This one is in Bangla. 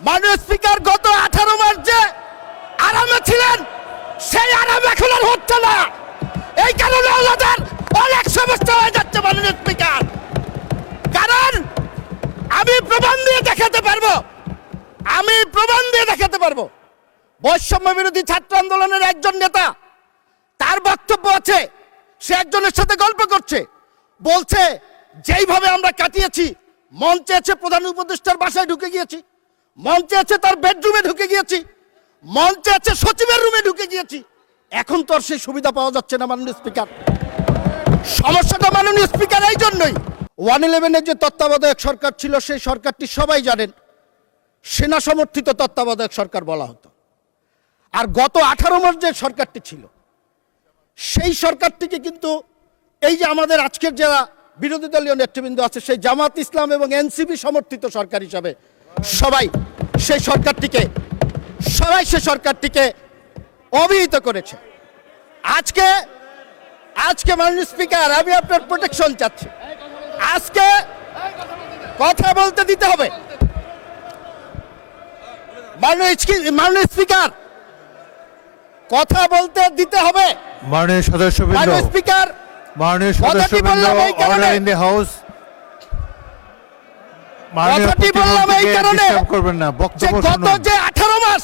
মাননীয় স্পিকার, গত 18 মাস যে আরামে ছিলেন সেই আরাম এখন আর হচ্ছে না। এই কারণে আমাদের অনেক সমস্যা হয়ে যাচ্ছে মাননীয় স্পিকার। কারণ আমি প্রমাণ দিয়ে দেখাতে পারবো বৈষম্য বিরোধী ছাত্র আন্দোলনের একজন নেতা, তার বক্তব্য আছে, সে একজনের সাথে গল্প করছে, বলছে যেইভাবে আমরা কাটিয়েছি, মঞ্চে আছে প্রধান উপদেষ্টার বাসায় ঢুকে গিয়েছি, মঞ্চে আছে তার বেডরুমে ঢুকে গিয়েছি, মঞ্চে আছে সচিবের রুমে ঢুকে গিয়েছি। এখন তো আর সেই সুবিধা পাওয়া যাচ্ছে না মাননীয় স্পিকার। সমস্যাটা মাননীয় স্পিকার এই জন্যই, 111-এর যে তত্ত্বাবধায়ক সরকার ছিল সেই সরকারটি সবাই জানেন সেনা সমর্থিত তত্ত্বাবধায়ক সরকার বলা হতো। আর গত 18 মাস যে সরকারটি ছিল সেই সরকারটিকে কিন্তু এই যে আমাদের আজকের যারা বিরোধী দলীয় নেতৃবৃন্দ আছে সেই জামাত ইসলাম এবং এনসিপি সমর্থিত সরকার হিসাবে সবাই সেই সরকারটিকে অবহিত করেছে। আজকে মাননীয় স্পিকার, আমি আপনার প্রোটেকশন চাচ্ছি। আজকে কথা বলতে দিতে হবে মাননীয় স্পিকার, কথা বলতে দিতে হবে মাননীয় সদস্যবৃন্দ, মাননীয় স্পিকার। মাননীয় সদস্যবৃন্দ, অর্ডার ইন দ্য হাউস। মাননীয় কথাটি বললাম এই কারণে ডিস্টার্ব করবেন না, যে বক্তব্য গত শুনুন। যে 18 মাস